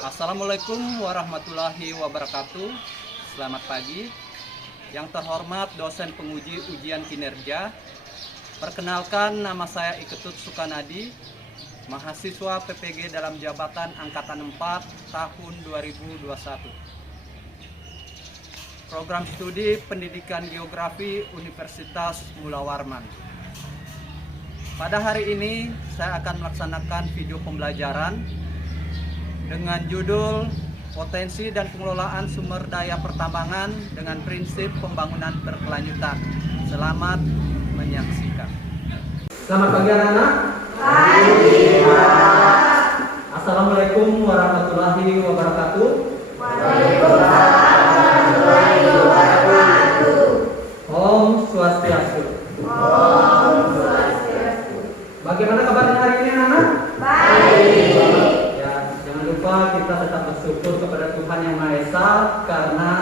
Assalamualaikum warahmatullahi wabarakatuh. Selamat pagi. Yang terhormat dosen penguji ujian kinerja. Perkenalkan, nama saya Iketut Sukanadi, mahasiswa PPG dalam jabatan Angkatan 4 tahun 2021. Program studi Pendidikan Geografi Universitas Mula Warman. Pada hari ini saya akan melaksanakan video pembelajaran dengan judul Potensi dan Pengelolaan Sumber Daya Pertambangan dengan Prinsip Pembangunan Berkelanjutan. Selamat menyaksikan. Selamat pagi anak-anak. Pagi, Pak. Assalamualaikum warahmatullahi wabarakatuh. Waalaikumsalam warahmatullahi wabarakatuh. Om Swastiastu. Om Swastiastu. Bagaimana kabarnya hari ini anak-anak? Baik. Ya, jangan lupa kita tetap bersyukur kepada Tuhan Yang Maha Esa karena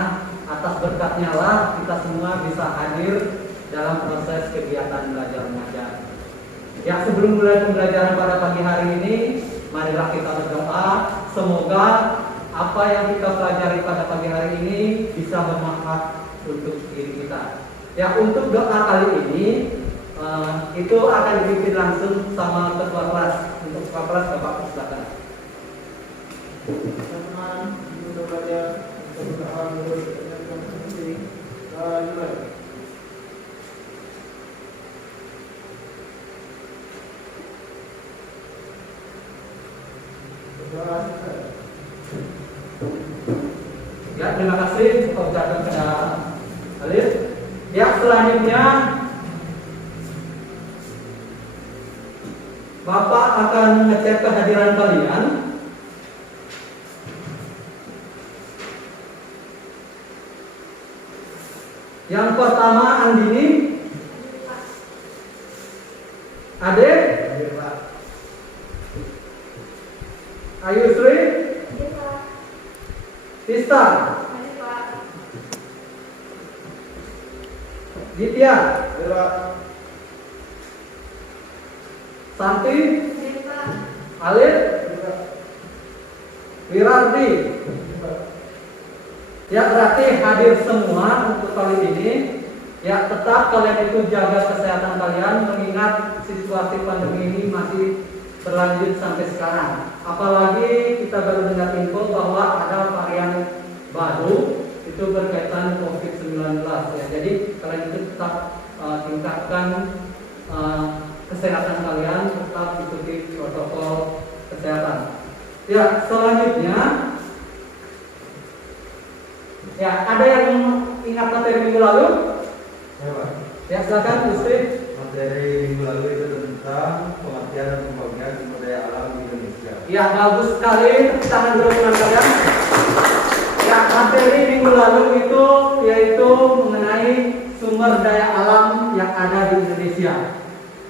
atas berkatnya lah kita semua bisa hadir dalam proses kegiatan belajar mengajar. Ya, sebelum mulai pembelajaran pada pagi hari ini, marilah kita berdoa semoga apa yang kita pelajari pada pagi hari ini bisa bermanfaat untuk diri kita. Ya, untuk doa kali ini itu akan dipimpin langsung sama ketua kelas. Untuk ketua kelas Bapak silakan. Teman-teman, kita belajar berusaha menurut yang penting dan mulai. Ya, terima kasih ucapkan kepada Alif. Ya, selanjutnya Bapak akan mengecek kehadiran kalian. Yang pertama Andini, Ade, Ayusri, Tista, Ditya, Santi, Alif, Wirardi. Ya, berarti hadir semua untuk kali ini. Ya, tetap kalian itu jaga kesehatan kalian mengingat situasi pandemi ini masih berlanjut sampai sekarang. Apalagi kita baru dengar info bahwa ada varian baru itu berkaitan COVID-19 ya. Jadi kalian itu tetap tingkatkan kesehatan kalian, tetap ikuti protokol kesehatan. Ya, selanjutnya ya, ada yang ingat materi minggu lalu? Ya, silakan Gusti. Materi minggu lalu itu tentang pengertian dan pembagian sumber daya alam di Indonesia. Ya, bagus sekali. Tepuk tangan dulu dengan kalian. Ya, materi minggu lalu itu yaitu mengenai sumber daya alam yang ada di Indonesia.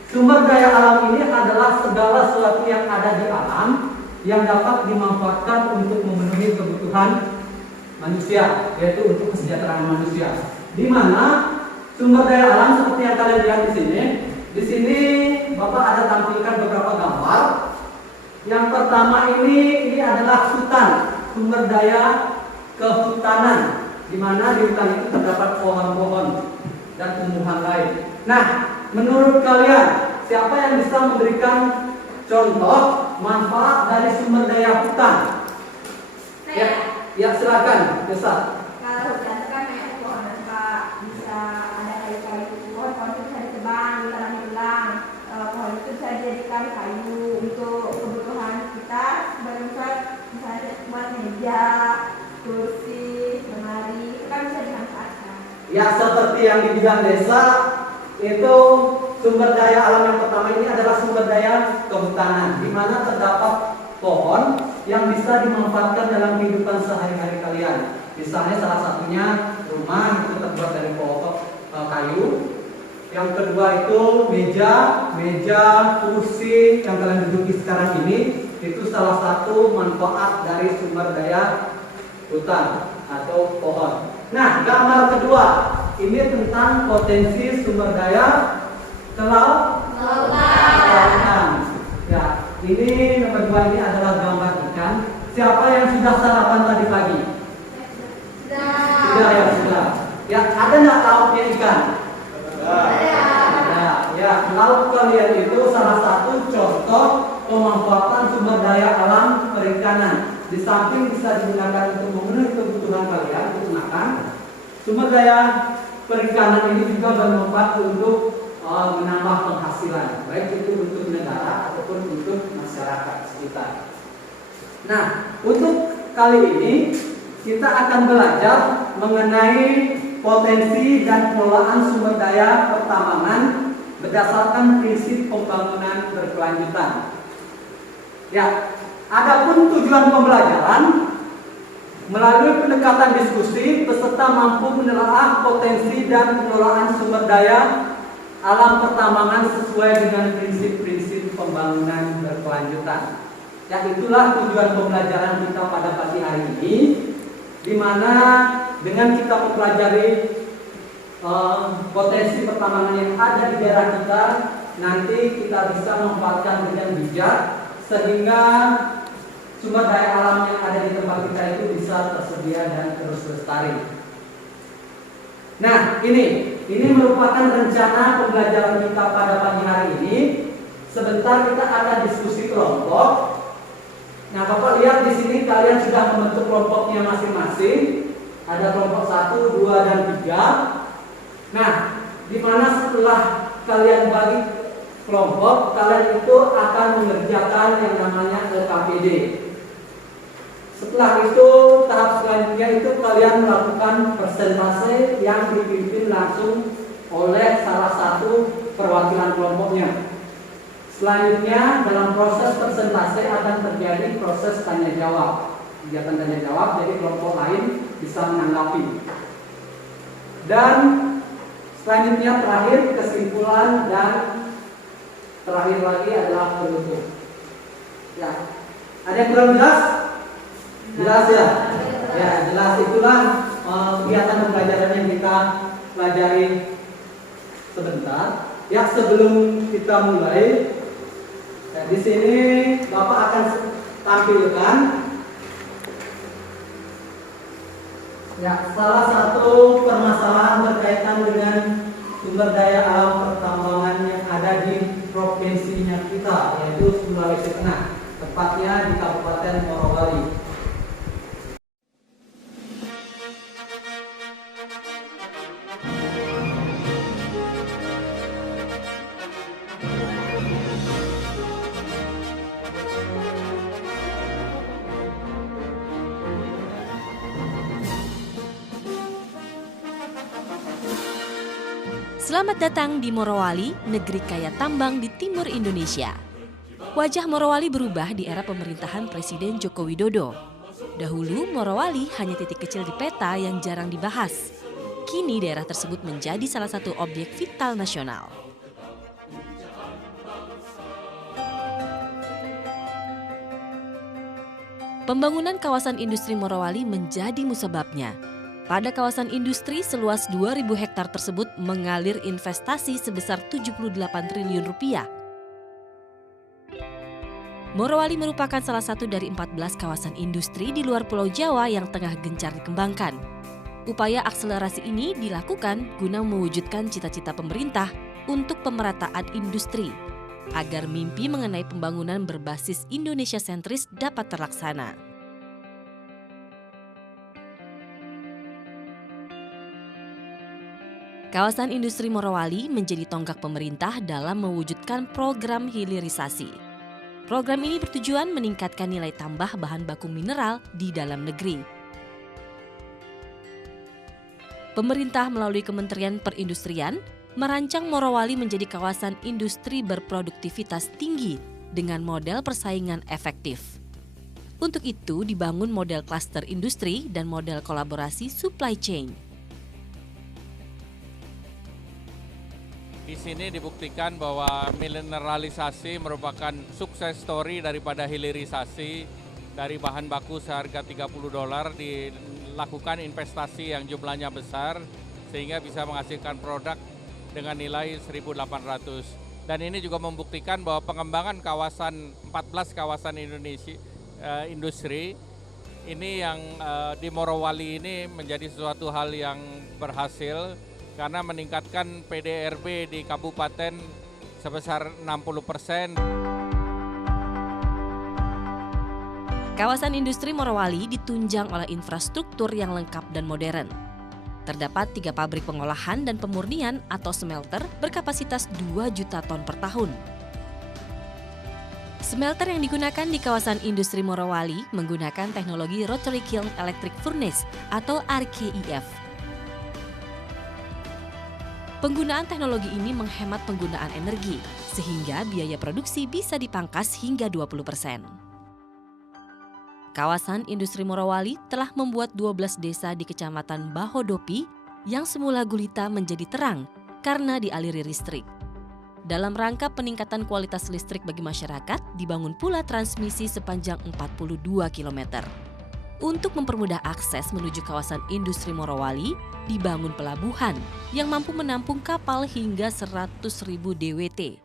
Sumber daya alam ini adalah segala sesuatu yang ada di alam yang dapat dimanfaatkan untuk memenuhi kebutuhan manusia, yaitu untuk kesejahteraan manusia. Di mana sumber daya alam seperti yang kalian lihat di sini. Di sini Bapak ada tampilkan beberapa gambar. Yang pertama ini adalah hutan, sumber daya kehutanan, di mana di hutan itu terdapat pohon-pohon dan tumbuhan lain. Nah, menurut kalian siapa yang bisa memberikan contoh manfaat dari sumber daya hutan? Ya, silakan, Desa. Kalau hutan itu kan banyak pohon, Pak. Bisa ada kayu-kayu, pohon itu bisa ditebang, diulang-ulang. Pohon itu bisa dijadikan kayu untuk kebutuhan kita. Sebagai misalnya buat meja, kursi, lemari, itu kan bisa dimanfaatkan. Ya, seperti yang di bidang desa itu sumber daya alam yang pertama ini adalah sumber daya kehutanan, di mana terdapat pohon yang bisa dimanfaatkan dalam kehidupan sehari-hari kalian. Misalnya salah satunya rumah itu terbuat dari pokok kayu. Yang kedua itu meja, kursi yang kalian duduki sekarang ini itu salah satu manfaat dari sumber daya hutan atau pohon. Nah, gambar kedua ini tentang potensi sumber daya kelautan. Ya, ini nomor 2 ini adalah gambar ikan. Siapa yang sudah sarapan tadi pagi? Sudah ya, sudah. Ya, ada nggak lauknya ikan? Ada. Ya, lauk kalian itu salah satu contoh pemanfaatan sumber daya alam perikanan. Di samping bisa digunakan untuk memenuhi kebutuhan kalian untuk makan, sumber daya perikanan ini juga bermanfaat untuk menambah penghasilan, baik itu untuk negara ataupun untuk masyarakat sekitar. Nah, untuk kali ini kita akan belajar mengenai potensi dan pengelolaan sumber daya pertambangan berdasarkan prinsip pembangunan berkelanjutan. Ya, adapun tujuan pembelajaran melalui pendekatan diskusi, peserta mampu menelaah potensi dan pengelolaan sumber daya alam pertambangan sesuai dengan prinsip-prinsip pembangunan berkelanjutan. Ya, itulah tujuan pembelajaran kita pada pagi hari ini, di mana dengan kita mempelajari potensi pertambangan yang ada di daerah kita, nanti kita bisa memanfaatkan dengan bijak sehingga sumber daya alam yang ada di tempat kita itu bisa tersedia dan terus lestari. Nah, ini merupakan rencana pembelajaran kita pada pagi hari ini. Sebentar kita akan diskusi kelompok. Nah, Bapak lihat di sini kalian sudah membentuk kelompoknya masing-masing. Ada kelompok 1, 2, dan 3. Nah, di mana setelah kalian bagi kelompok, kalian itu akan mengerjakan yang namanya LKPD. Setelah itu, tahap selanjutnya itu kalian melakukan persentase yang dipimpin langsung oleh salah satu perwakilan kelompoknya. Selanjutnya, dalam proses persentase akan terjadi proses tanya jawab. Kegiatan tanya jawab, jadi kelompok lain bisa menanggapi. Dan selanjutnya terakhir kesimpulan dan terakhir lagi adalah penutup. Ya, ada yang kurang jelas? Jelas ya? Ya, jelas. Itulah kegiatan pembelajaran yang kita pelajari sebentar. Ya, sebelum kita mulai, di sini Bapak akan tampilkan ya salah satu permasalahan berkaitan dengan sumber daya alam pertambangan yang ada di provinsinya kita, yaitu Sulawesi Tengah, tepatnya di Kabupaten Morowali. Selamat datang di Morowali, negeri kaya tambang di timur Indonesia. Wajah Morowali berubah di era pemerintahan Presiden Joko Widodo. Dahulu Morowali hanya titik kecil di peta yang jarang dibahas. Kini daerah tersebut menjadi salah satu objek vital nasional. Pembangunan kawasan industri Morowali menjadi musababnya. Pada kawasan industri seluas 2.000 hektar tersebut mengalir investasi sebesar 78 triliun rupiah. Morowali merupakan salah satu dari 14 kawasan industri di luar Pulau Jawa yang tengah gencar dikembangkan. Upaya akselerasi ini dilakukan guna mewujudkan cita-cita pemerintah untuk pemerataan industri, agar mimpi mengenai pembangunan berbasis Indonesia sentris dapat terlaksana. Kawasan industri Morowali menjadi tonggak pemerintah dalam mewujudkan program hilirisasi. Program ini bertujuan meningkatkan nilai tambah bahan baku mineral di dalam negeri. Pemerintah melalui Kementerian Perindustrian merancang Morowali menjadi kawasan industri berproduktivitas tinggi dengan model persaingan efektif. Untuk itu dibangun model klaster industri dan model kolaborasi supply chain. Di sini dibuktikan bahwa mineralisasi merupakan sukses story daripada hilirisasi. Dari bahan baku seharga $30 dilakukan investasi yang jumlahnya besar sehingga bisa menghasilkan produk dengan nilai 1.800. Dan ini juga membuktikan bahwa pengembangan kawasan 14 kawasan Indonesia industri ini yang di Morowali ini menjadi sesuatu hal yang berhasil karena meningkatkan PDRB di kabupaten sebesar 60%. Kawasan industri Morowali ditunjang oleh infrastruktur yang lengkap dan modern. Terdapat 3 pabrik pengolahan dan pemurnian atau smelter berkapasitas 2 juta ton per tahun. Smelter yang digunakan di kawasan industri Morowali menggunakan teknologi Rotary Kiln Electric Furnace atau RKEF. Penggunaan teknologi ini menghemat penggunaan energi, sehingga biaya produksi bisa dipangkas hingga 20%. Kawasan industri Morowali telah membuat 12 desa di Kecamatan Bahodopi yang semula gulita menjadi terang karena dialiri listrik. Dalam rangka peningkatan kualitas listrik bagi masyarakat, dibangun pula transmisi sepanjang 42 km. Untuk mempermudah akses menuju kawasan industri Morowali, dibangun pelabuhan yang mampu menampung kapal hingga 100.000 DWT.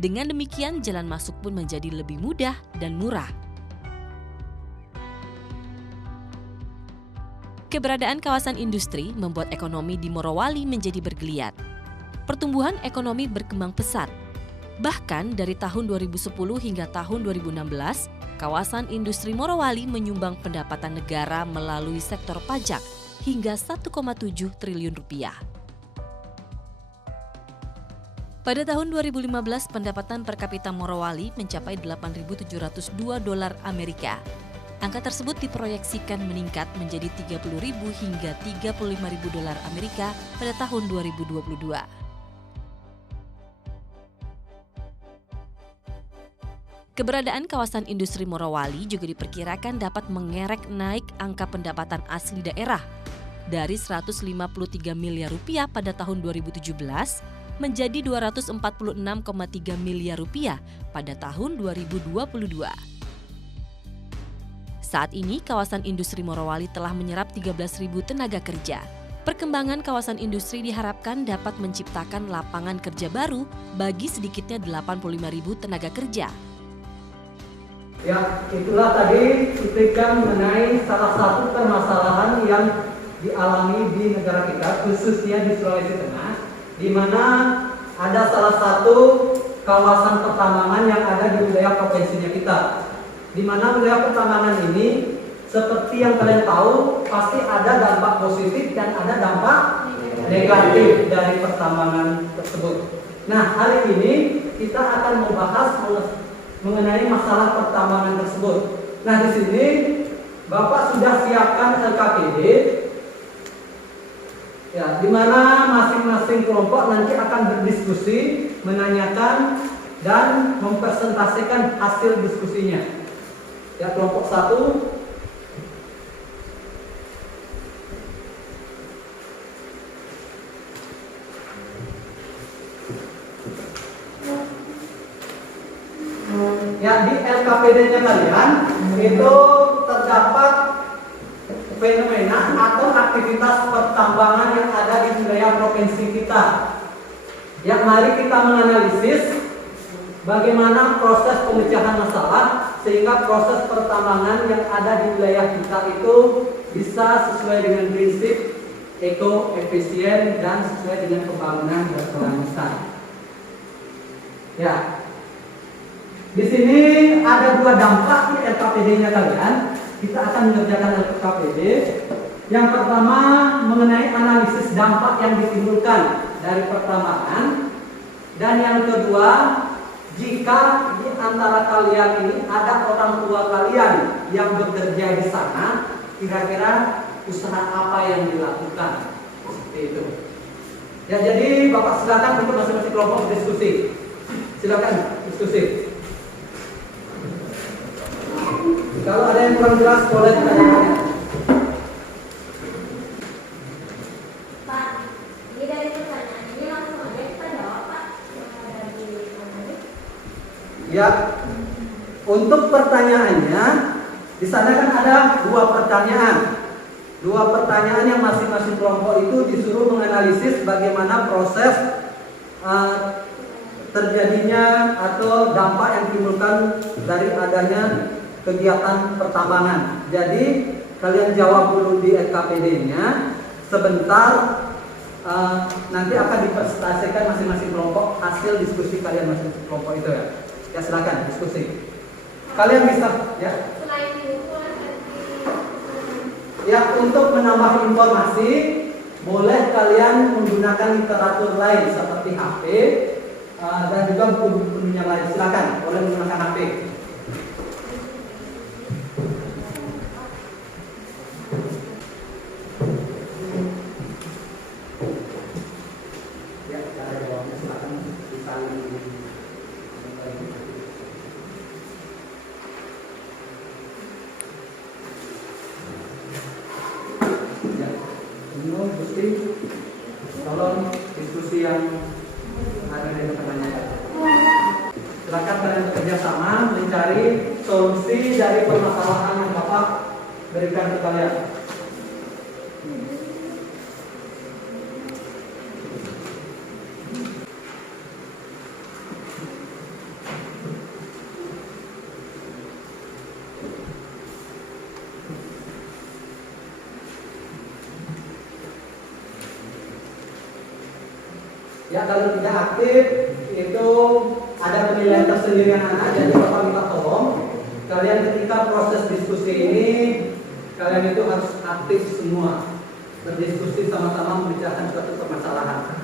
Dengan demikian, jalan masuk pun menjadi lebih mudah dan murah. Keberadaan kawasan industri membuat ekonomi di Morowali menjadi bergeliat. Pertumbuhan ekonomi berkembang pesat. Bahkan dari tahun 2010 hingga tahun 2016, kawasan industri Morowali menyumbang pendapatan negara melalui sektor pajak hingga 1,7 triliun rupiah. Pada tahun 2015, pendapatan per kapita Morowali mencapai $8.702 Amerika. Angka tersebut diproyeksikan meningkat menjadi $30.000 hingga $35.000 Amerika pada tahun 2022. Keberadaan kawasan industri Morowali juga diperkirakan dapat mengerek naik angka pendapatan asli daerah dari 153 miliar rupiah pada tahun 2017 menjadi 246,3 miliar rupiah pada tahun 2022. Saat ini kawasan industri Morowali telah menyerap 13.000 tenaga kerja. Perkembangan kawasan industri diharapkan dapat menciptakan lapangan kerja baru bagi sedikitnya 85.000 tenaga kerja. Ya, itulah tadi cuplikan mengenai salah satu permasalahan yang dialami di negara kita, khususnya di Sulawesi Tengah, di mana ada salah satu kawasan pertambangan yang ada di wilayah provinsinya kita. Di mana wilayah pertambangan ini, seperti yang kalian tahu, pasti ada dampak positif dan ada dampak negatif dari pertambangan tersebut. Nah, hari ini kita akan membahas mengenai masalah pertambangan tersebut. Nah, di sini Bapak sudah siapkan LKPD, ya, di mana masing-masing kelompok nanti akan berdiskusi, menanyakan dan mempresentasikan hasil diskusinya. Ya, kelompok 1. Ya, di LKPD-nya kalian itu terdapat fenomena atau aktivitas pertambangan yang ada di wilayah provinsi kita. Ya, mari kita menganalisis bagaimana proses pemecahan masalah sehingga proses pertambangan yang ada di wilayah kita itu bisa sesuai dengan prinsip eko-efisien dan sesuai dengan pembangunan berkelanjutan. Ya. Di sini ada 2 dampak di LKPD-nya kalian. Kita akan mengerjakan LKPD. Yang pertama mengenai analisis dampak yang ditimbulkan dari pertambangan. Dan yang kedua, jika di antara kalian ini ada orang tua kalian yang bekerja di sana, kira-kira usaha apa yang dilakukan? Seperti itu. Ya, jadi Bapak silakan untuk masing-masing kelompok diskusi. Silakan diskusi. Kalau ada yang kurang jelas boleh ditanya. Pak, ini dari pertanyaan ini langsung aja kita jawab, Pak. Ya, untuk pertanyaannya di sana kan ada 2 pertanyaan. 2 pertanyaan yang masing-masing kelompok itu disuruh menganalisis bagaimana proses terjadinya atau dampak yang ditimbulkan dari adanya kegiatan pertambangan. Jadi kalian jawab dulu di SKPD-nya. Sebentar nanti akan dipresentasikan masing-masing kelompok hasil diskusi kalian masing-masing kelompok itu ya. Ya silakan diskusi. Kalian bisa ya. Selain itu Ya, untuk menambah informasi, boleh kalian menggunakan literatur lain seperti HP dan juga buku-buku yang lain. Silakan, boleh menggunakan HP. Ya, cara jawabnya silakan disalin. Gusti, tolong diskusi yang ada di tengahnya. Silakan kalian bekerja sama mencari solusi dari permasalahan yang Bapak berikan ke kalian. Ya, kalau tidak aktif itu ada penilaian tersendiri yang anak. Jadi Bapak minta tolong kalian ketika proses diskusi ini kalian itu harus aktif semua, berdiskusi sama-sama membicarakan suatu permasalahan.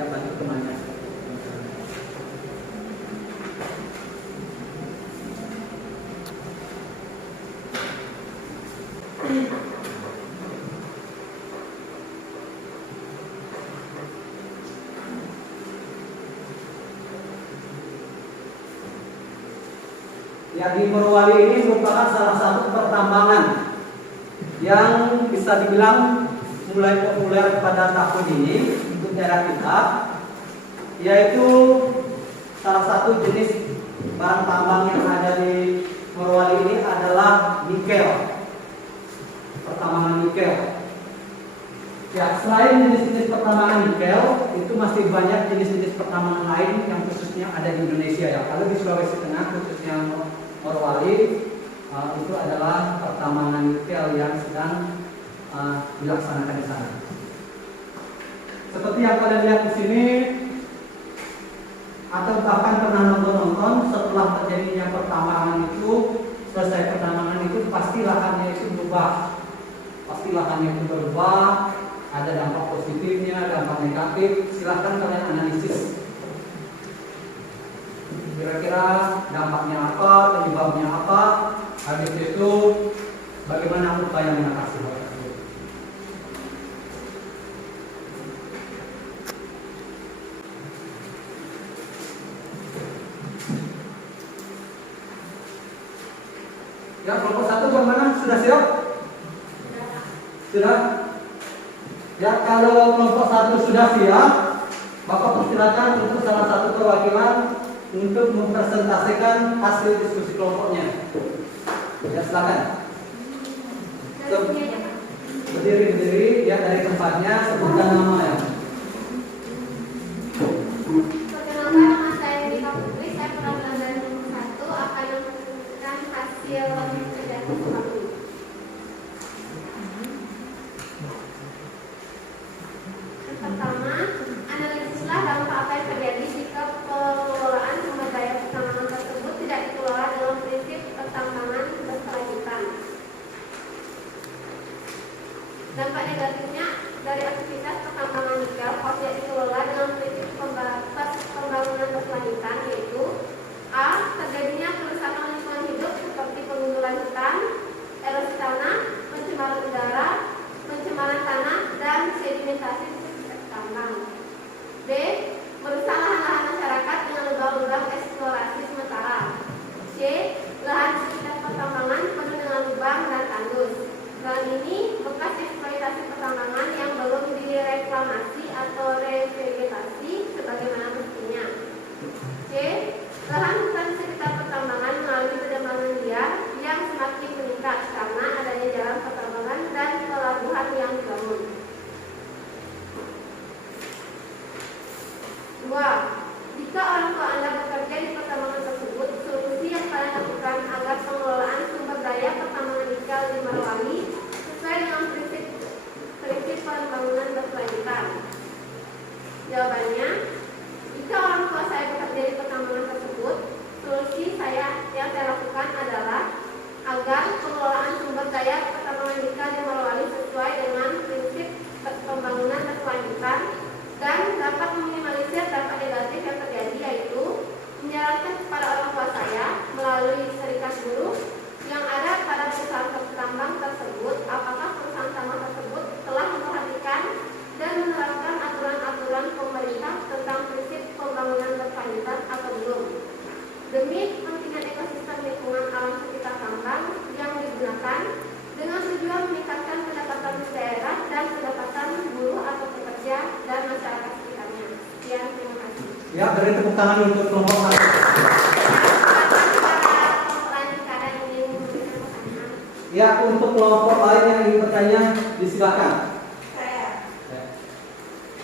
Ya, bantu temannya. Ya, di Morowali ini merupakan salah satu pertambangan yang bisa dibilang mulai populer pada tahun ini untuk daerah kita, yaitu salah satu jenis bahan tambang yang ada di Morowali ini adalah nikel, pertambangan nikel. Ya, selain jenis-jenis pertambangan nikel, itu masih banyak jenis-jenis pertambangan lain yang khususnya ada di Indonesia ya. Kalau di Sulawesi Tengah khususnya Morowali itu adalah pertambangan nikel yang sedang dilaksanakan di sana. Seperti yang kalian lihat di sini, atau bahkan pernah nonton setelah terjadinya pertambangan itu, selesai pertambangan itu pasti lahannya itu berubah, ada dampak positifnya, dampak negatif. Silahkan kalian analisis. Kira-kira dampaknya apa, penyebabnya apa, habis itu bagaimana upaya mengatasi hal tersebut. Ya, kelompok satu bagaimana? Sudah siap? Sudah? Ya, kalau kelompok satu sudah siap, Bapak persilakan untuk salah satu perwakilan untuk mempresentasikan hasil diskusi kelompoknya. Ya, silakan. Berdiri ya dari tempatnya, sebutkan nama ya. Perkenalkan, nama saya Mika Putri, saya perwakilan dari nomor 1 akan mempresentasikan hasil kegiatan kami. Yang pertama, analisislah dampak apa yang terjadi jika pengelolaan sumber daya pertambangan tersebut tidak dikelola dalam prinsip pertambangan berkelanjutan. Dampak negatifnya dari aktivitas pertambangan nikel tidak dikelola dengan prinsip pembangunan berkelanjutan, yaitu A. Terjadinya kerusakan lingkungan hidup seperti pengundulan hutan, erosi tanah, pencemaran udara, pencemaran tanah, dan sedimentasi tambang. B. Merusak lahan-lahan masyarakat dengan lubang-lubang eksplorasi sementara. C. Lahan sekitar pertambangan penuh dengan lubang dan tandus. Lahan ini bekas eksploitasi pertambangan yang belum direklamasi atau revegetasi sebagaimana mestinya. C. Lahan hutan sekitar pertambangan melalui penebangan liar yang semakin meningkat karena adanya jalan pertambangan dan pelabuhan yang dibangun. 2. Jika orang tua Anda bekerja di pertambangan tersebut, solusi yang kalian lakukan agar pengelolaan sumber daya pertambangan nikel di Morowali sesuai dengan prinsip pembangunan berkelanjutan. Jawabannya, jika orang tua saya bekerja di pertambangan tersebut, solusi yang saya lakukan adalah agar pengelolaan sumber daya pertambangan nikel di Morowali sesuai dengan prinsip pembangunan berkelanjutan dan dapat meminimalisir dampak negatif yang terjadi, yaitu menyarankan kepada orang tua saya melalui serikat buruh yang ada pada perusahaan tambang tersebut apakah perusahaan tambang tersebut telah memperhatikan dan menerapkan aturan-aturan pemerintah tentang prinsip pembangunan berkelanjutan atau belum, demi kepentingan ekosistem lingkungan alam sekitar tambang yang digunakan dengan tujuan meningkatkan pendapatan daerah dan pendapatan buruh atau pekerja dan masyarakat sekitarnya. Sekian, terima kasih. Ya, beri tepuk tangan untuk kelompok 1. Ya, untuk kelompok lain yang ingin bertanya, disilakan. Saya.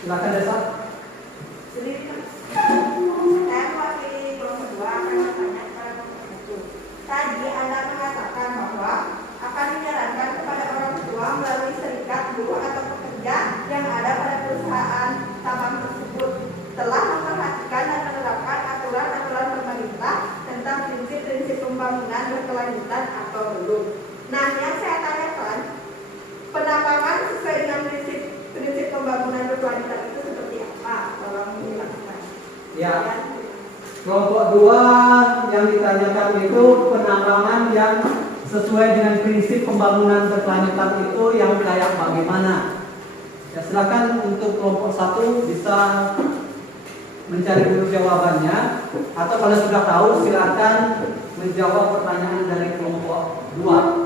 Silakan Desa. Saya mewakili kelompok 2 akan bertanya kepada kelompok 1. Tadi Anda mengatakan bahwa akan menyarankan kepada orang tua melalui serikat buruh atau pekerja yang ada pada perusahaan tambang tersebut telah memperhatikan dan menerapkan aturan-aturan pemerintah tentang prinsip-prinsip pembangunan berkelanjutan atau belum. Nah, yang saya tanyakan, penambangan sesuai dengan prinsip pembangunan berkelanjutan itu seperti apa? Tolong dijelaskan. Ya, kelompok 2 yang ditanyakan itu penambangan yang sesuai dengan prinsip pembangunan berkelanjutan itu yang kayak bagaimana? Ya, silakan untuk kelompok 1 bisa mencari dulu jawabannya, atau kalau sudah tahu silakan menjawab pertanyaan dari kelompok 2.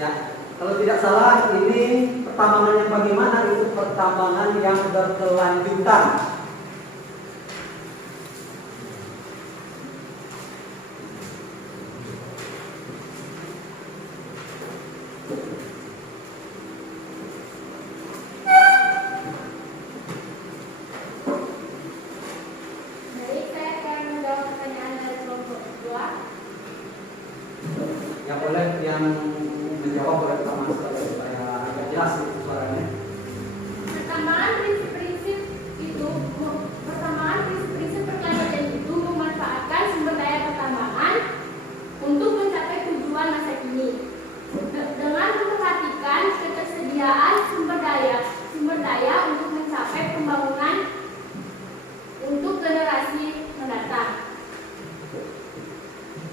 Ya, kalau tidak salah ini pertambangan yang bagaimana? Itu pertambangan yang berkelanjutan. Baik, saya akan menjawab pertanyaan dari kelompok 2. Yang boleh yang menjawab boleh pertama supaya agak jelas itu suaranya. Pertambangan prinsip berkelanjutan itu memanfaatkan sumber daya pertambangan untuk mencapai tujuan masa kini dengan memperhatikan ketersediaan sumber daya untuk mencapai pembangunan untuk generasi mendatang.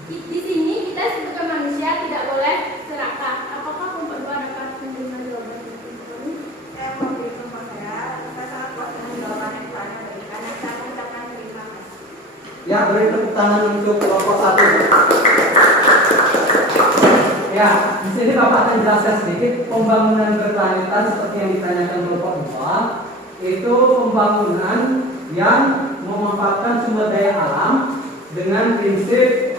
Di sini kita sebagai manusia tidak boleh serakah. Apakah kelompok 2 dapat menerima jawaban ini? Saya memberi kelompok saya sangat puas dengan jawaban yang telah diberikan. Saya mengucapkan terima kasih. Ya, beri tepuk tangan untuk kelompok 1. Ya, di sini Bapak akan jelaskan sedikit pembangunan berkelanjutan seperti yang ditanyakan kelompok 2. Itu pembangunan yang memanfaatkan sumber daya alam dengan prinsip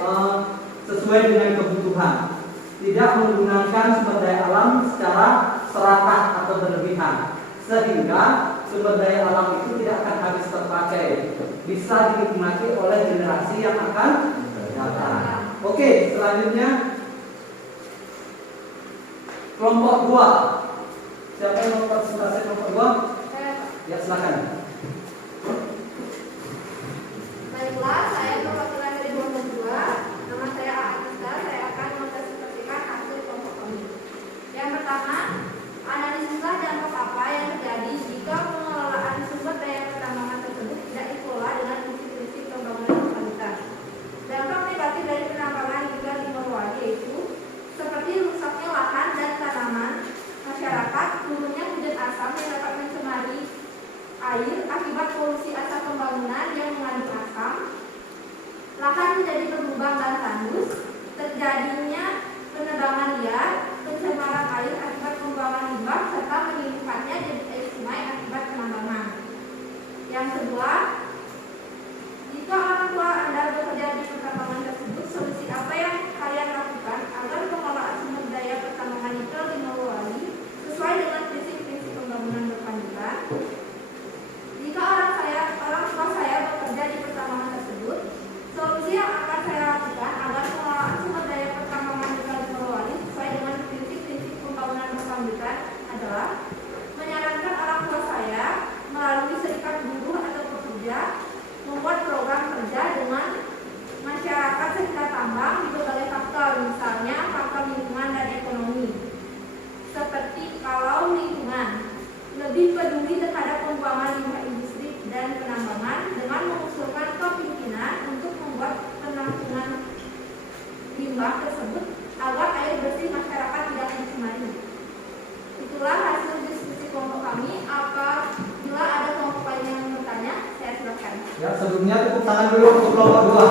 sesuai dengan kebutuhan, tidak menggunakan sumber daya alam secara serakah atau berlebihan, sehingga sumber daya alam itu tidak akan habis terpakai, bisa dinikmati oleh generasi yang akan datang. Oke, selanjutnya kelompok 2. Siapa yang mau presentasi kelompok 2? Ya, silakan. Baiklah, saya perwakilan dari kelompok 2. Nama saya Aisha. Saya akan mempresentasikan lembah tersebut agar air bersih masyarakat tidak tercemari. Itulah hasil diskusi kelompok kami. Apabila ada kelompok lain yang bertanya, saya silakan. Ya, sebelumnya tepuk tangan dulu untuk kelompok 2.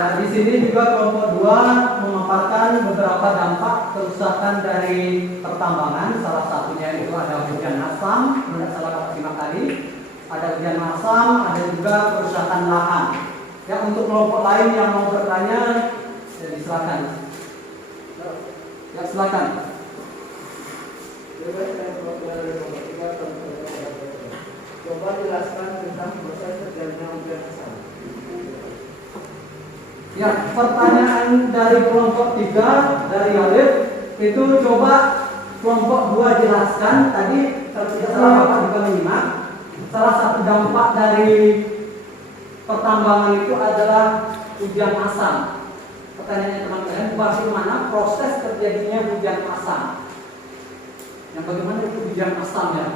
Ya, di sini juga kelompok 2 memaparkan beberapa dampak kerusakan dari pertambangan. Salah satunya itu ada hujan asam, menurut salah Pak simak tadi. Ada hujan asam, ada juga kerusakan lahan. Ya, untuk kelompok lain yang mau bertanya, ya silakan. Ya, silakan. Coba jelaskan tentang proses terjadinya hujan asam. Ya, pertanyaan dari kelompok 3 dari Alif itu coba kelompok 2 jelaskan. Tadi kalau tidak salah Bapak juga menyimak, salah satu dampak dari pertambangan itu adalah hujan asam. Pertanyaannya teman-teman, bagaimana proses terjadinya hujan asam? Yang bagaimana itu hujan asam ya?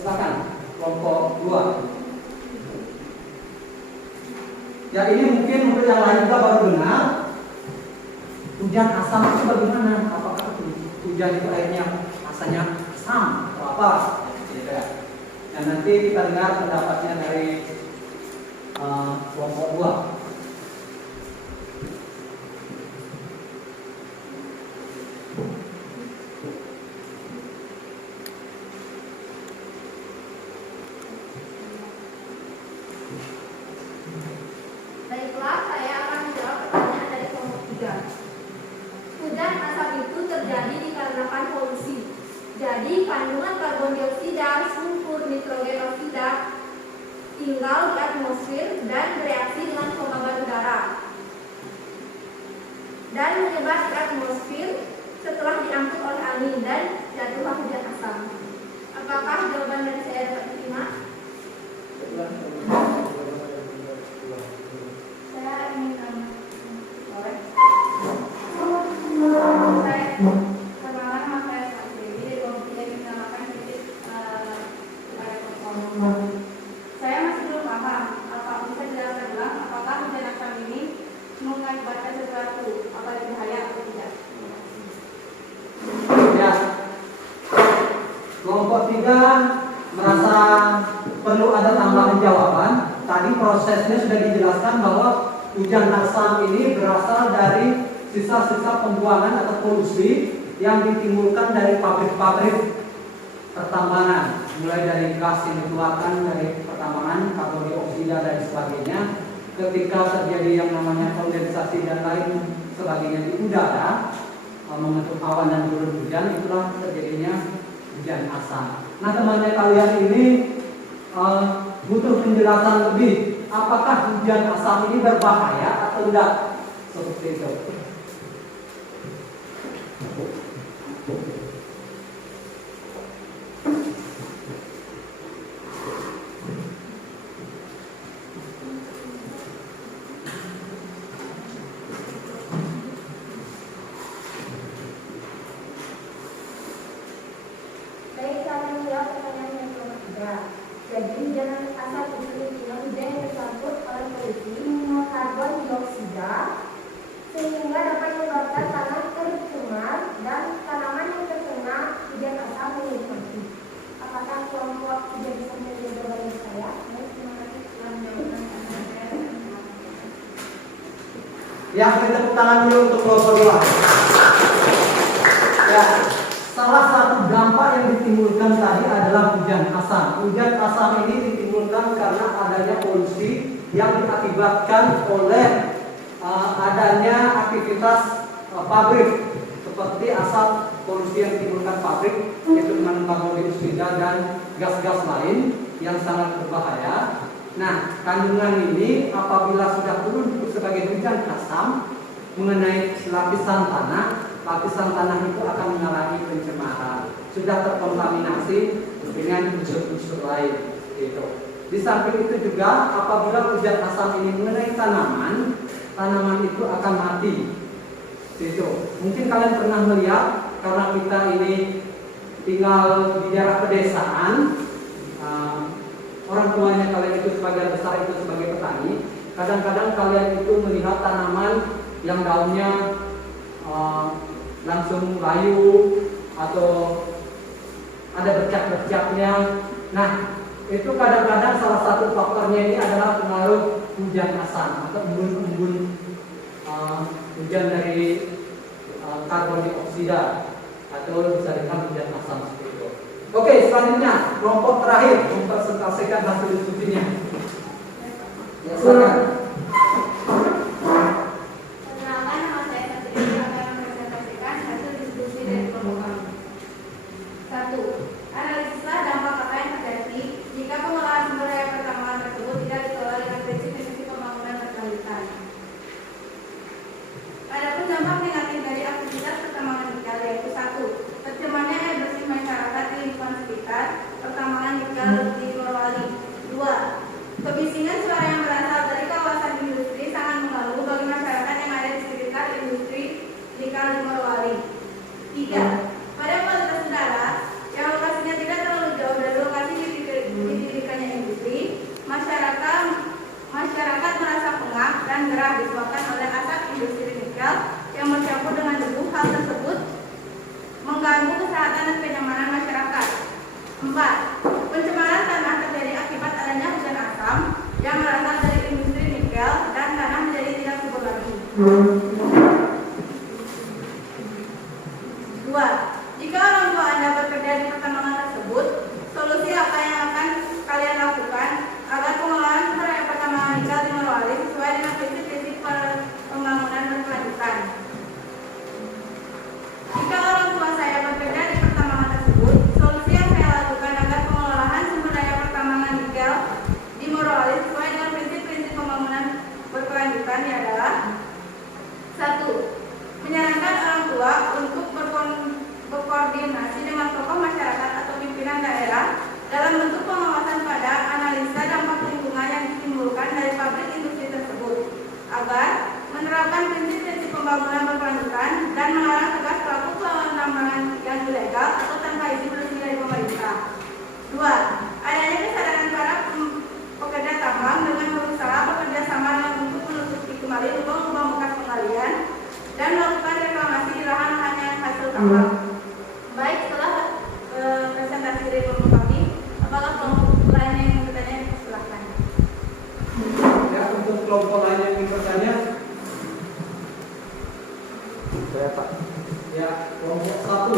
Silakan kelompok 2. Ya, ini mungkin untuk yang lain juga baru dengar. Hujan asam itu bagaimana? Apakah hujan itu airnya asalnya asam atau apa? Dan nanti kita dengar pendapatnya dari kelompok 2. Baiklah, saya akan menjawab pertanyaan dari kelompok 3. Hujan asam itu terjadi dikarenakan polusi. Jadi kandungan karbon dioksida, sulfur, nitrogen oksida tinggal di atmosfer dan bereaksi dengan kelembaban udara dan menyebar di atmosfer setelah diangkut oleh angin dan jatuhlah hujan asam. Apakah jawaban dari saya dapat diterima? Saya ingin boleh. Saya perkenalan nama saya Dewi dari kelompok 3 yang dinamakan titik Saya masih belum paham. Apa bisa dijelaskan ulang apakah hujan asam ini mengakibatkan sesuatu apa berbahaya atau tidak? Ya, kelompok 3 merasa perlu ada tambahan jawaban. Tadi prosesnya sudah dijelaskan bahwa hujan asam ini berasal dari sisa-sisa pembuangan atau polusi yang ditimbulkan dari pabrik-pabrik pertambangan, mulai dari gas yang dikeluarkan dari pertambangan, karbon dioksida dan sebagainya. Ketika terjadi yang namanya kondensasi dan lain sebagainya di udara, membentuk awan dan turun hujan, itulah terjadinya hujan asam. Nah, teman-teman kalian ini butuh penjelasan lebih. Apakah hujan asam ini berbahaya atau tidak? Seperti itu. Baik, saya menjawab pertanyaan yang kedua. Jadi hujan asam itu hujan yang tersangkut oleh polusi karbon dioksida sehingga dapat menyebabkan tanah tercemar dan tanaman yang terkena hujan asam menjadi mati. Apakah kelompok tidak bisa menjawab jawaban saya? Baik, terima kasih telah menjawabkan pertanyaan saya. Ya, kita tepuk tangan dulu untuk kelompok 2. Ya, salah satu dampak yang ditimbulkan tadi adalah hujan asam. Hujan asam ini ditimbulkan karena adanya polusi yang diakibatkan oleh adanya aktivitas pabrik, seperti asap polusi yang ditimbulkan pabrik, yaitu mengandung karbon dioksida dan gas-gas lain yang sangat berbahaya. Nah, kandungan ini apabila sudah turun sebagai hujan asam mengenai lapisan tanah itu akan mengalami pencemaran, sudah terkontaminasi dengan unsur-unsur lain. Gitu. Di samping itu juga apabila hujan asam ini mengenai tanaman itu akan mati. Gitu. Mungkin kalian pernah melihat, karena kita ini tinggal di daerah pedesaan, orang tuanya kalian itu sebagian besar itu sebagai petani. kadang-kadang kalian itu melihat tanaman yang daunnya langsung layu atau ada bercak-bercaknya. Nah, itu kadang-kadang salah satu faktornya ini adalah pengaruh hujan asam atau embun-embun hujan dari karbon dioksida atau bisa dikatakan hujan asam seperti itu. Oke, selanjutnya kelompok terakhir mempresentasikan hasil diskusinya. Ya, silakan. Perkenalkan, nama saya Satria yang akan mempresentasikan hasil diskusi dari kelompok kami. 1. Analisislah dampak apa yang terjadi jika pengolahan sumber daya pertambangan tersebut tidak dikelola dengan prinsip-prinsip pembangunan berkelanjutan. Adapun dampak negatif dari aktivitas pertambangan nikel yaitu 1. Tercemarnya air bersih masyarakat di lingkungan sekitar pertambangan nikel di Morowali. 2. Kebisingan suara yang berasal dari kawasan industri sangat mengganggu bagi masyarakat yang ada di sekitar industri nikel di Morowali. 3. Pada kualitas udara yang lokasinya tidak terlalu jauh dari lokasi didirikannya industri, masyarakat merasa pengap dan gerah disebabkan oleh asap industri nikel yang bercampur dengan debu. Hal tersebut mengganggu kesehatan dan kenyamanan masyarakat. 4. Pencemaran tanah terjadi akibat adanya hujan asam yang berasal dari industri nikel dan tanah menjadi tidak subur lagi. 2. Jika orang tua Anda bekerja di pertambangan tersebut, solusi apa yang akan kalian lakukan agar pengolahan sumber daya pertambangan nikel di Morowali sesuai dengan prinsip-prinsip pembangunan berkelanjutan? Jika orang tua saya bekerja di pertambangan tersebut, solusi yang saya lakukan agar pengolahan sumber daya pertambangan nikel di Morowali sesuai dengan prinsip-prinsip pembangunan berkelanjutan adalah 1. Menyarankan orang tua untuk berkoordinasi dengan tokoh masyarakat atau pimpinan daerah dalam bentuk pengawasan pada analisa dampak lingkungan yang ditimbulkan dari pabrik industri tersebut agar menerapkan prinsip-prinsip pembangunan berkelanjutan dan melarang tegas pelaku penambangan yang ilegal atau tanpa izin resmi dari pemerintah. 2. Adanya kesadaran para pekerja tambang dengan berusaha bekerja sama untuk menutupi kembali lubang-lubang bekas penggalian dan melakukan reklamasi di lahan-lahan yang hasil tambang. Baik, setelah presentasi dari kelompok kami, apakah kelompok lain yang ingin bertanya? Silakan. Ya, untuk kelompok lain yang ingin bertanya, Saya Pak. ya kelompok 1.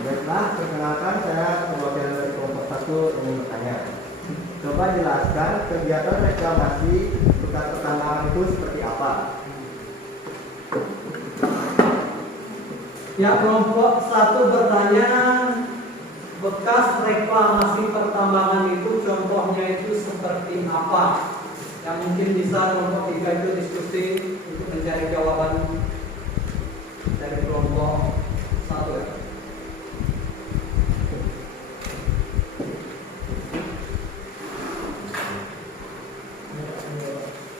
Baiklah, perkenalkan saya perwakilan dari kelompok 1 ingin bertanya. Coba jelaskan kegiatan reklamasi bekas pertambangan itu seperti apa? Ya, kelompok 1 bertanya, bekas reklamasi pertambangan itu contohnya itu seperti apa? Yang mungkin bisa kelompok 3 itu diskusi untuk mencari jawaban dari kelompok 1 ya.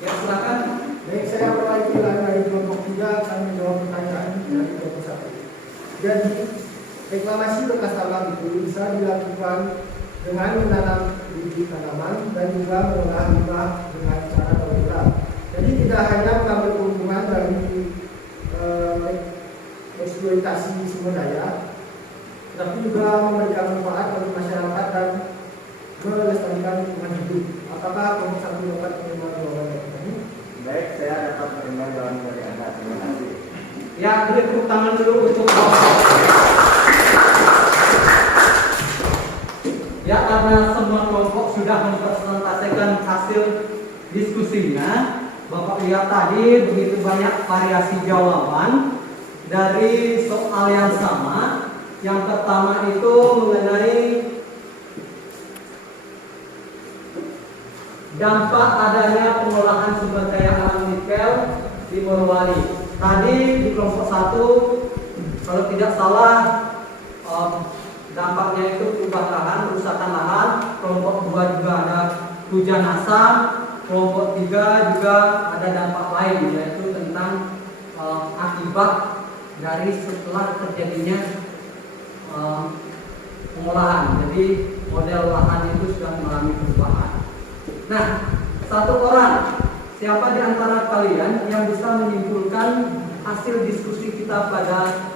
Ya, silakan. Baik, saya perwakilan dari kelompok 3 akan menjawab pertanyaan dari kelompok 1. Jadi, reklamasi bekas tambang itu bisa dilakukan dengan menanam bibit tanaman dan juga mengolah limbah dengan cara daur. Jadi tidak hanya mengambil keuntungan dari eksploitasi sumber daya, tapi juga memberikan manfaat bagi masyarakat dan melestarikan lingkungan hidup. Apakah kelompok 1 dapat menerima jawaban ini? Baik, saya dapat menerima jawaban dari Anda. Terima kasih. Ya, beri tepuk tangan dulu untuk kelompok. Ya, karena semua kelompok sudah mempresentasikan hasil diskusinya, Bapak lihat tadi begitu banyak variasi jawaban dari soal yang sama. Yang pertama itu mengenai dampak adanya pengolahan sumber daya alam nikel di Morowali. Tadi di kelompok 1, kalau tidak salah, dampaknya itu perubahan lahan, kerusakan lahan. Kelompok 2 juga ada hujan asam. Kelompok 3 juga ada dampak lain, yaitu tentang akibat dari setelah terjadinya pengolahan. Jadi model lahan itu sudah mengalami perubahan. Nah, Satu orang, siapa di antara kalian yang bisa menyimpulkan hasil diskusi kita pada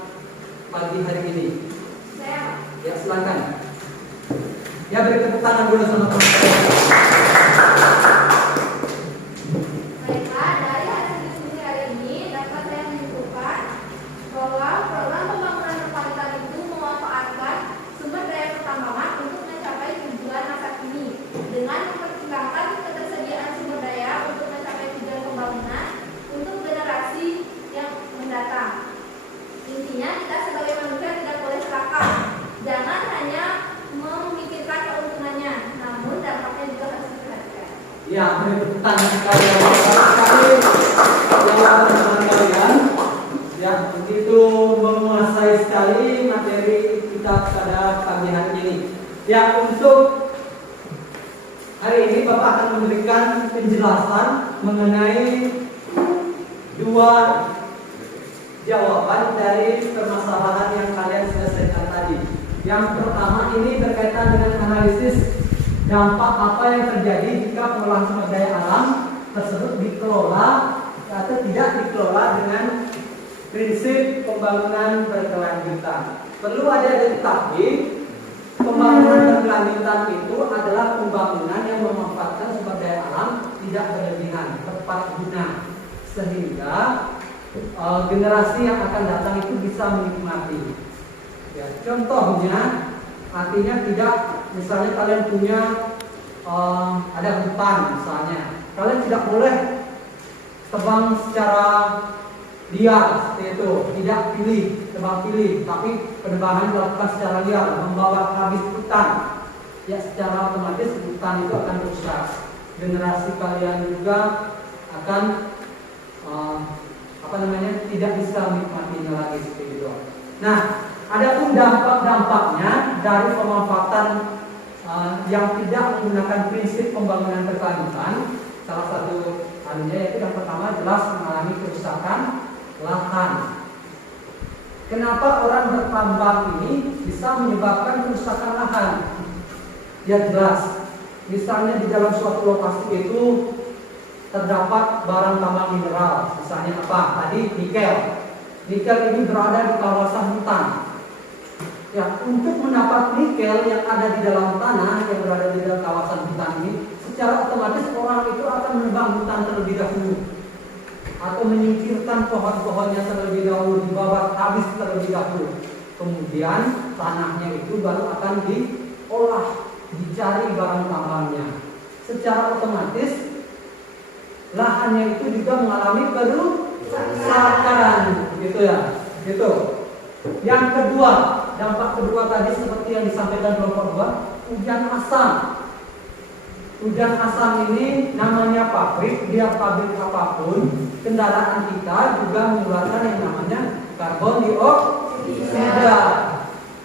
pagi hari ini? Saya. Ya, silakan. Ya, beri tepuk tangan dulu sama teman-teman. Baiklah, dari hasil diskusi hari ini dapat saya menyimpulkan bahwa program pembangunan berkelanjutan itu memanfaatkan sumber daya pertambangan untuk mencapai tujuan masa kini dengan mempertimbangkan ketersediaan sumber daya untuk mencapai tujuan pembangunan untuk generasi yang mendatang. Intinya kita sebagai manusia tidak boleh serakah. Jangan hanya memikirkan keuntungannya, namun dampaknya juga harus diperhatikan. Ya, beri tepuk tangan sekali yang teman kalian. Ya, begitu menguasai sekali materi kita pada pagi hari ini. Ya, untuk hari ini Bapak akan memberikan penjelasan mengenai dua jawaban dari permasalahan yang kalian selesaikan tadi. Yang pertama ini berkaitan dengan analisis dampak apa yang terjadi jika pengolahan sumber daya alam tersebut dikelola atau tidak dikelola dengan prinsip pembangunan berkelanjutan. Perlu ada diketahui, pembangunan berkelanjutan itu adalah pembangunan yang memanfaatkan sumber daya alam tidak berlebihan, tepat guna, sehingga generasi yang akan datang itu bisa menikmati. Ya, contohnya, artinya tidak, misalnya kalian punya ada hutan misalnya, kalian tidak boleh tebang secara liar seperti itu, tidak tebang pilih, tapi penebangan dilakukan secara liar, membawa habis hutan. Ya, secara otomatis hutan itu akan rusak. Generasi kalian juga akan tidak bisa menikmatinya lagi seperti itu. Nah, adapun dampak-dampaknya dari pemanfaatan yang tidak menggunakan prinsip pembangunan berkelanjutan, salah satu halnya yaitu yang pertama jelas mengalami kerusakan lahan. Kenapa orang bertambang ini bisa menyebabkan kerusakan lahan? Ya jelas, misalnya di dalam suatu lokasi itu terdapat barang tambang mineral, misalnya apa? Tadi nikel. Nikel ini berada di kawasan hutan. Ya, untuk mendapat nikel yang ada di dalam tanah yang berada di dalam kawasan hutan ini, secara otomatis orang itu akan menebang hutan terlebih dahulu, atau menyingkirkan pohon-pohonnya terlebih dahulu, dibabat habis terlebih dahulu. Kemudian tanahnya itu baru akan diolah, dicari barang tambangnya. Secara otomatis lahannya itu juga mengalami kerusakan, gitu ya, gitu. Yang kedua, dampak kedua tadi seperti yang disampaikan kelompok 2, hujan asam. Hujan asam ini namanya pabrik, dia pabrik apapun, kendaraan kita juga mengeluarkan yang namanya karbon dioksida.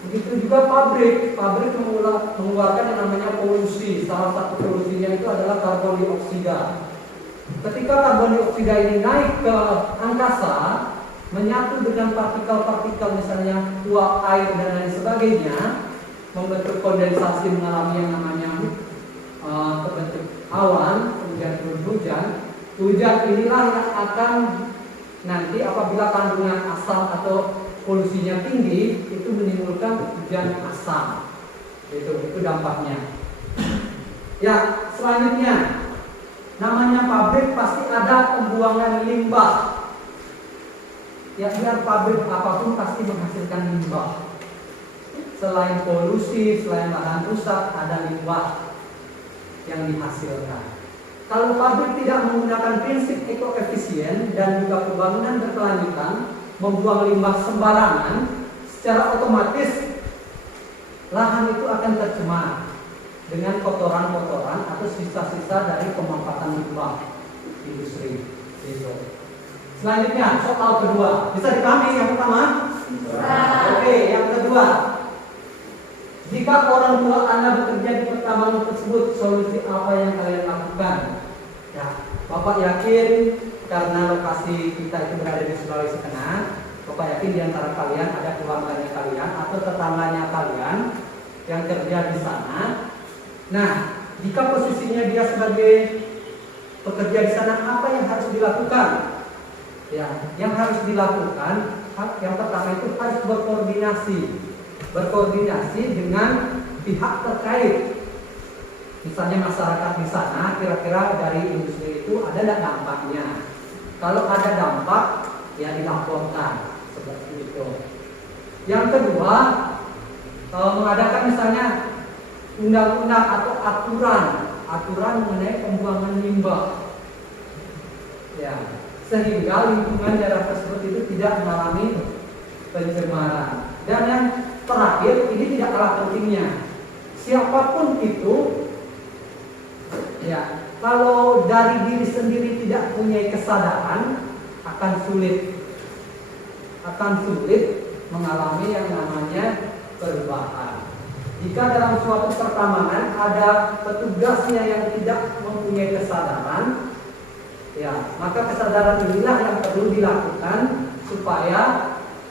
Begitu juga pabrik mengeluarkan yang namanya polusi. Salah satu polusinya itu adalah karbon dioksida. Ketika karbon dioksida ini naik ke angkasa, menyatu dengan partikel-partikel misalnya uap, air dan lain sebagainya, membentuk kondensasi, mengalami yang namanya terbentuk awan, kemudian turun hujan. Hujan inilah yang akan nanti apabila kandungan asam atau polusinya tinggi itu menimbulkan hujan asam. Itu dampaknya. Ya, selanjutnya namanya pabrik pasti ada pembuangan limbah. Ya, biar pabrik apapun pasti menghasilkan limbah. Selain polusi, selain lahan rusak, ada limbah yang dihasilkan. Kalau pabrik tidak menggunakan prinsip ekoefisien dan juga pembangunan berkelanjutan, membuang limbah sembarangan, secara otomatis lahan itu akan tercemar dengan kotoran-kotoran atau sisa-sisa dari pemanfaatan limbah industri. Selanjutnya, soal kedua. Bisa dipahami yang pertama? Oke, yang kedua. Jika orang tua Anda bekerja di pertambangan tersebut, solusi apa yang kalian lakukan? Ya, Bapak yakin karena lokasi kita itu berada di Sulawesi Tengah, Bapak yakin di antara kalian ada keluarganya kalian atau tetangganya kalian yang kerja di sana. Nah, jika posisinya dia sebagai pekerja di sana apa yang harus dilakukan? Ya, yang harus dilakukan yang pertama itu harus berkoordinasi dengan pihak terkait. Misalnya masyarakat di sana, kira-kira dari industri itu ada nggak dampaknya? Kalau ada dampak, ya dilaporkan seperti itu. Yang kedua, mengadakan misalnya undang-undang atau aturan mengenai pembuangan limbah, ya, sehingga lingkungan daerah tersebut itu tidak mengalami pencemaran. Dan yang terakhir, ini tidak kalah pentingnya, siapapun itu, ya, kalau dari diri sendiri tidak punya kesadaran, akan sulit mengalami yang namanya perubahan. Jika dalam suatu pertambangan ada petugasnya yang tidak mempunyai kesadaran, ya, maka kesadaran inilah yang perlu dilakukan supaya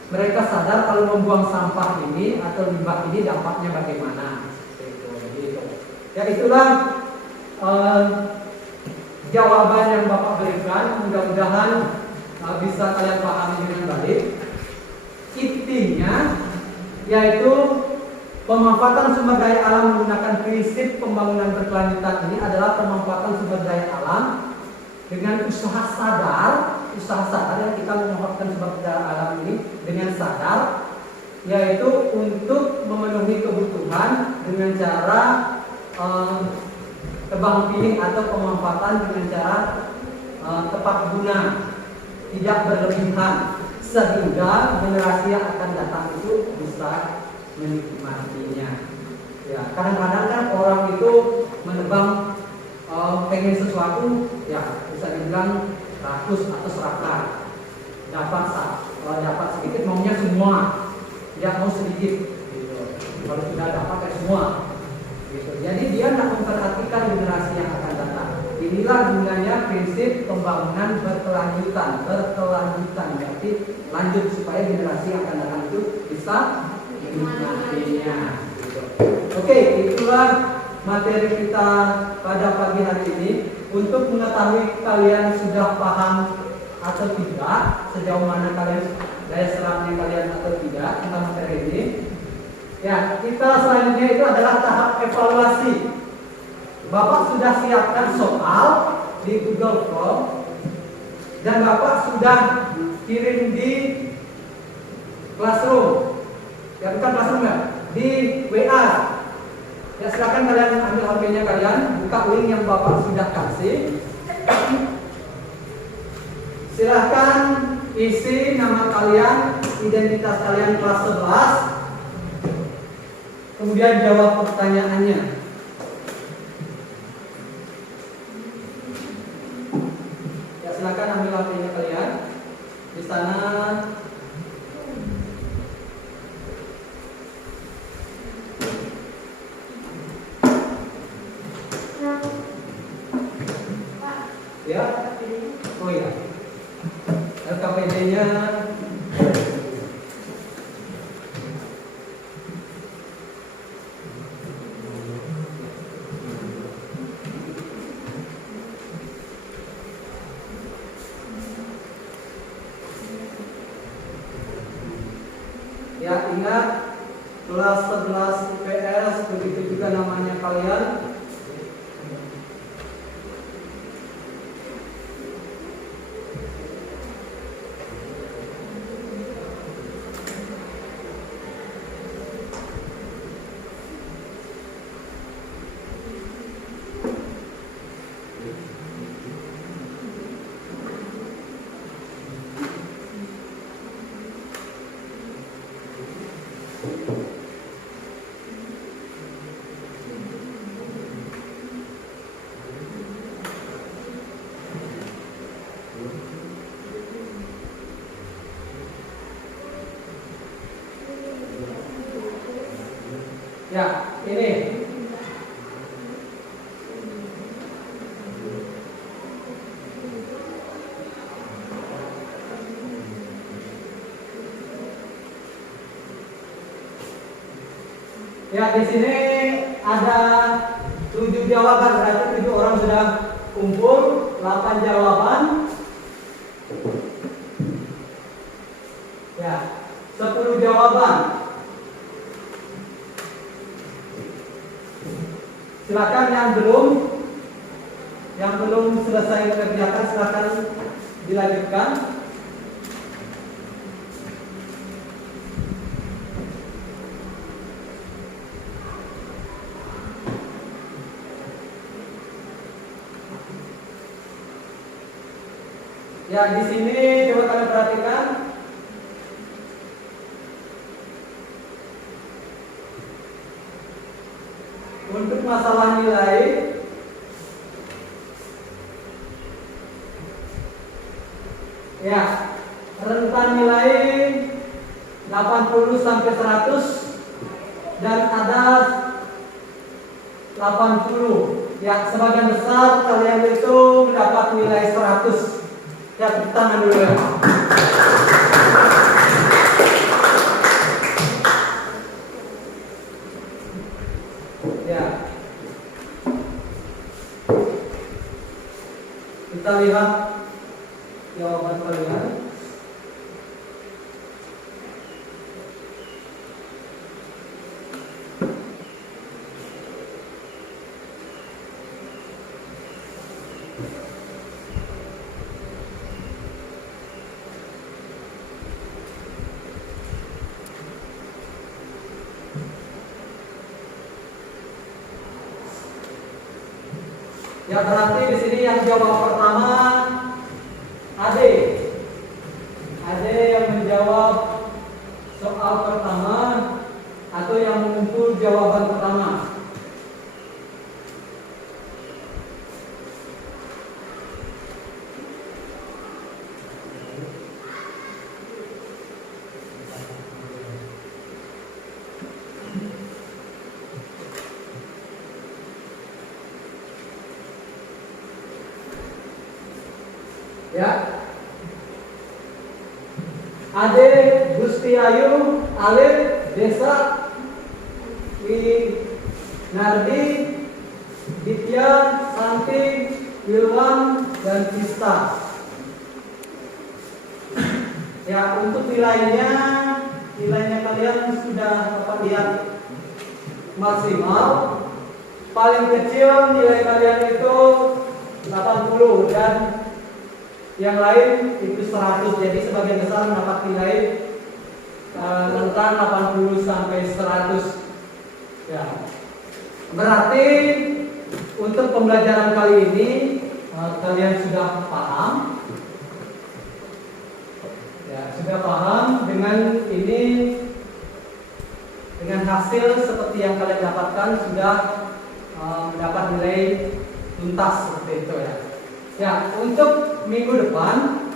mereka sadar kalau membuang sampah ini atau limbah ini dampaknya bagaimana. Gitu. Ya, itulah jawaban yang Bapak berikan. Mudah-mudahan bisa kalian pahami dengan baik. Intinya yaitu pemanfaatan sumber daya alam menggunakan prinsip pembangunan berkelanjutan ini adalah pemanfaatan sumber daya alam dengan usaha sadar yang kita memanfaatkan sumber daya alam ini dengan sadar, yaitu untuk memenuhi kebutuhan dengan cara tebang pilih atau pemanfaatan dengan cara tepat guna, tidak berlebihan, sehingga generasi yang akan datang itu bisa menikmatinya. Ya, kadang-kadang kan orang itu menebang pengen sesuatu, ya bisa dibilang rakus atau serakah, dapat sedikit maunya semua, tidak mau sedikit. Gitu. Kalau sudah dapat semua. Gitu. Jadi dia tidak memperhatikan generasi yang akan datang. Inilah gunanya prinsip pembangunan berkelanjutan, berarti lanjut supaya generasi yang akan datang itu bisa menikmatinya. Gitu. Oke, itulah materi kita pada pagi hari ini. Untuk mengetahui kalian sudah paham atau tidak, sejauh mana kalian daya serapnya kalian atau tidak tentang materi ini. Ya, kita selanjutnya itu adalah tahap evaluasi. Bapak sudah siapkan soal di Google Form dan Bapak sudah kirim di Classroom. Ya, bukan Classroom ya, di WA. Ya, silakan kalian ambil HP-nya kalian, buka link yang Bapak sudah kasih. Silahkan isi nama kalian, identitas kalian kelas 11. Kemudian jawab pertanyaannya. Ya, silakan ambil HP-nya kalian. Di sana ya. Oh iya. LKPD-nya ya, ingat kelas 11 IPS, begitu juga namanya kalian. Ya, ini ya, di sini ada 7 jawaban, berarti 7 orang sudah kumpul. 8 jawaban. Ya, 10 jawaban. Silakan yang belum selesai mengerjakan, silakan dilanjutkan. Ya, di sini coba kalian perhatikan. Untuk masalah nilai, ya, rentan nilai 80 sampai 100 dan ada 80. Ya, sebagian besar kalian itu mendapat nilai 100. Ya, tepuk tangan dulu ya. Ya. Kita lihat jawaban kalian. Ya, berarti di sini yang jawab pertama Ade. Ade yang menjawab soal pertama atau yang mengumpul jawaban pertama. Ya, Ade, Gustiayu, Alif, Desa, Nardi, Ditya, Santi, Ilwan, dan Tista. Ya, untuk nilainya kalian sudah dapat lihat maksimal. Paling kecil nilai kalian itu 80 dan yang lain itu 100. Jadi sebagian besar mendapat nilai rentan 80 sampai 100. Ya. Berarti untuk pembelajaran kali ini kalian sudah paham. Ya, sudah paham dengan ini, dengan hasil seperti yang kalian dapatkan sudah mendapat nilai tuntas seperti itu ya. Ya, untuk minggu depan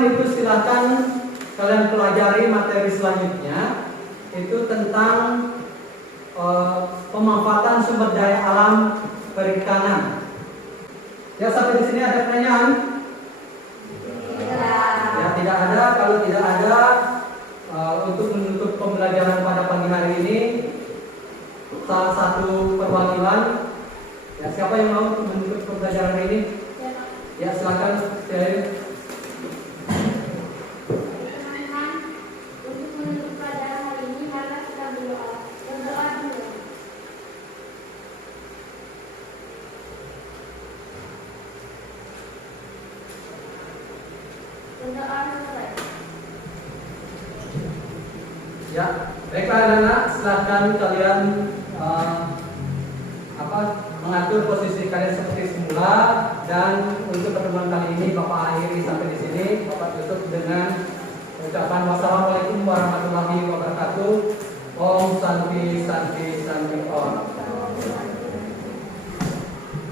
itu silakan kalian pelajari materi selanjutnya, itu tentang pemanfaatan sumber daya alam perikanan. Ya, sampai di sini ada pertanyaan? Ya, tidak ada. Kalau tidak ada, untuk menutup pembelajaran pada pagi hari ini, salah satu perwakilan. Ya, siapa yang mau menutup pembelajaran ini? Ya, silakan. Teman-teman, untuk menutup pelajaran hari ini, mari kita berdoa. Berdoa dulu. Berdoa selesai. Ya, baiklah anak-anak, silakan kalian mengatur posisi kalian seperti semula, dan untuk pertemuan kali ini Bapak akhiri sampai di sini. Bapak tutup dengan ucapan wassalamualaikum warahmatullahi wabarakatuh. Om Santi Santi Santi Om.